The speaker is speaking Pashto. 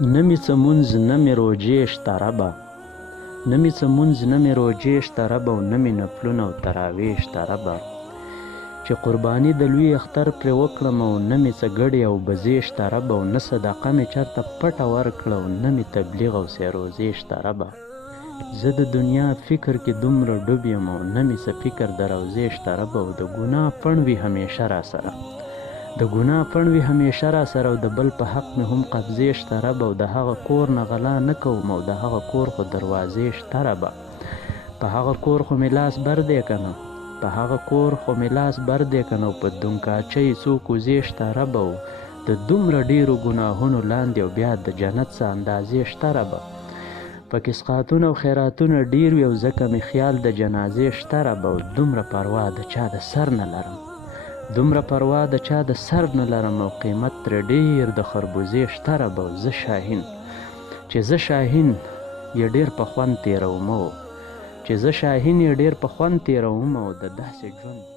نه مې څه مونځ نه مې روژې شته ربه، نه مې څه مونځ نه مې روژې شته ربه، او نه مې نفلونه او تراویح شته ربه، چې قرباني د لوی اختر پرې وکړم او نه مې څه ګډې او بزې شته ربه، او نه صدقه مې چېرته پټه ورکړه او نه مې تبلیغ او سیروزې شته ربه. زه د دنیا فکر کې دومره ډوب یم او نه مې څه فکر د روضې شته ربه، او د ګناه پڼ وي همیشه را سره، د ګناه پڼ وي همیشه را سره، او د بل په حق مې هم قبضې شته ربه، او د هغه کور نه غلا نه کوم او د هغه کور خو دروازې شته ربه. په هغه کور خو مې لاس بر دی که نه، په هغه کور خو مې لاس بر دی که نه، او په دونکاچۍ څو کوزې شته ربه، او د دومره ډېرو ګناهونو لاندې او بیا د جنت څه اندازې شته ربه. پکې سقاطونه او خیراتونه ډېر وي او ځکه مې خیال د جنازې شته ربه، او دومره پروا د چا د سر نه لرم، دومره پروا د چا د سر نه لرم، او قیمت ترې ډېر د خربوزې شته ربه، او زه شاهین چې زه شاهین یې ډېر په خوند تېرومه، چې زه شاهین یې ډېر په خوند تېرومه، او د داسې ژوند